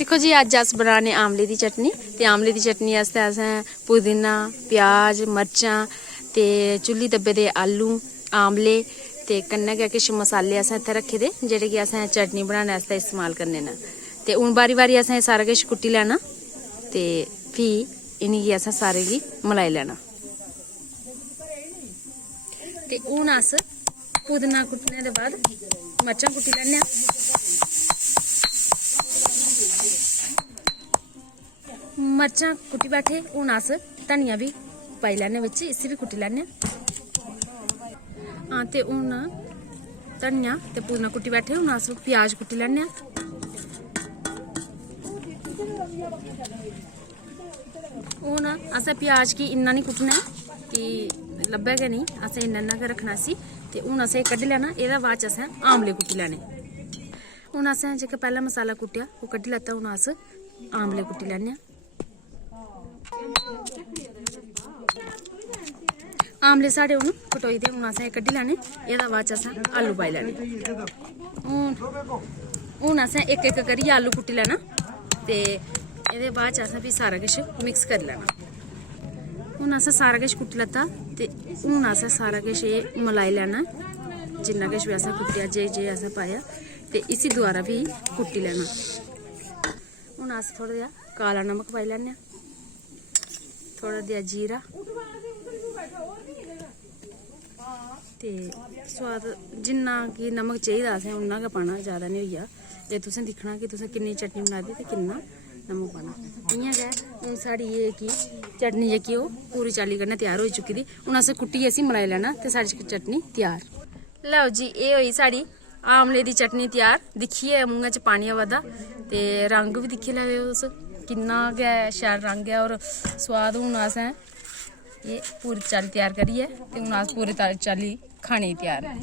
देखो जी अज अस बनाने आमले की चटनी। ते आमले की चटनी आस्तै असें पुदीना प्याज मर्चां ते चुल्ली दब्बे दे आलू आमले ते कन्नै गै किश मसाले असें इत्थै रखे दे जेह्ड़े कि असें चटनी बनाने आस्तै इस्तेमाल करने न। ते हून बारी बारी असें सारा किश कुट्टी लैना ते फ्ही इनेंगी असें सारे गी मलाई लैना। ते हून अस पुदीना कुट्टने दे बाद मर्चां कुट्टी लैने आं। मर्चां कुट्टी बैठे हून अस धनिया भी पाई लैने बिच, इसी भी कुट्टी लैने। हाँ ते हून धनिया ते पुदीना कुट्टी बैठे हून अस प्याज कुट्टी लैने। हून असें प्याज गी इन्ना नहीं कुट्टना कि लब्भे गै नहीं, असें इन्ना गै रखना इसी। ते हून असें कड्ढी लैना, एह्दे बाद च असें आमले कुट्टी लैने। हून असें जेह्का पैह्ला मसाला कुट्टेआ ओह् कड्ढी लैता, हून अस आमले कुट्टी लैने। आमले साढ़े हून कटोई दे, हून असें कड्ढी लैने, एह्दे बाद च असें आलू पाई लैने। हून असें इक इक करियै आलू कुट्टी लैना ते एह्दे बाद च असें भी सारा किश मिक्स करी लैना। हून असें सारा किश कुट्टी लैता ते हून असें सारा किश एह् मलाई लैना, जिन्ना किश बी असें कुट्टेआ जे जे असें पाया ते इसी दोबारा भी कुट्टी लैना। हून अस थोड़ा जेहा काला नमक पाई लैने, थोड़ा जेहा जीरा ते स्वाद जिन्ना कि नमक चाहिदा असें उन्ना गै पाना, ज़्यादा नहीं होई जा। ते तुसें दिक्खना कि तुसें किन्नी चटनी बना दी ते किन्ना नमक पाना। इ'यां गै हून साढ़ी एह् कि चटनी जेह्की ओह् पूरी चाल्ली कन्नै त्यार होई चुकी दी। हून असें कुट्टियै इसी मलाई लैना ते साढ़ी चटनी त्यार। लैओ जी एह् होई साढ़ी आमले दी चटनी त्यार। दिक्खियै मूंहै च पानी आवा दा ते रंग बी दिक्खी लैओ तुस किन्ना गै शैल रंग ऐ होर स्वाद। हून असें एह् पूरी चाल्ली त्यार करियै ते हून अस पूरी चाल्ली खाने गी त्यार ऐ।